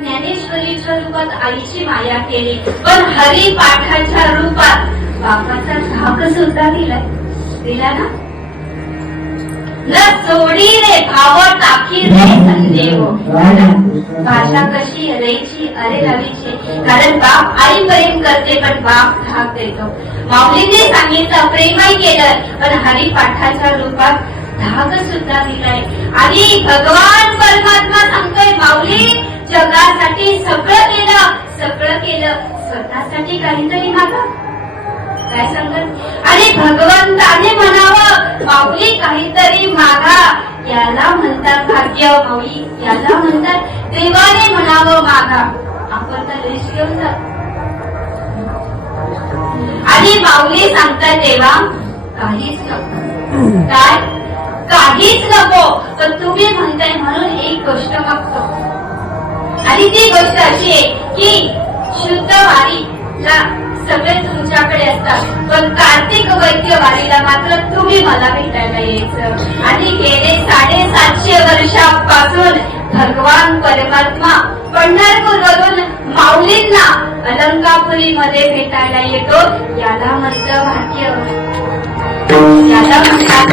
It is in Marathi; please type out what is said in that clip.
ज्ञानेश्वरीच्या रूपात आईची माया केली, पण हरिपाठाच्या रूपात बापाचा धाक सुद्धा दिला ना. न सोडी रे भाव टाकी रे संदेव. भाषा कशी रेची अरे रवीची, कारण बाप आई प्रेम करते पण बाप धाक देतो. माऊलीने सांगितलं प्रेमही केलं, पण हरिपाठाच्या रूपात धाक सुद्धा दिलाय. आणि भगवान परमात्मा सांगतोय माऊली जगासाठी सगळं केलं, स्वतःसाठी काहीतरी मागा. काय सांगत? आणि भगवंताने म्हणावं माऊली काहीतरी मागा, याला म्हणतात भाग्य. माऊली याला म्हणतात देवाने म्हणावं मागा. आपण तर लिस्ट घेऊन जातो. आणि माऊली सांगतात देवा काहीच नको. काय? काहीच नको, पण तुम्ही म्हणताय म्हणून एक गोष्ट मागतो. आणि ती गोष्ट अशी आहे की शुद्ध वारीला सगळे तुमच्याकडे असतात, पण कार्तिक वैद्य वारीला मात्र तुम्ही मला भेटायला यायचं. आणि गेले 750 वर्षापासून भगवान परमात्मा पंढरपूर वरून माऊलींना अलंकापुरी मध्ये भेटायला येतो. याला म्हणतं भाग्य, याला म्हणतात.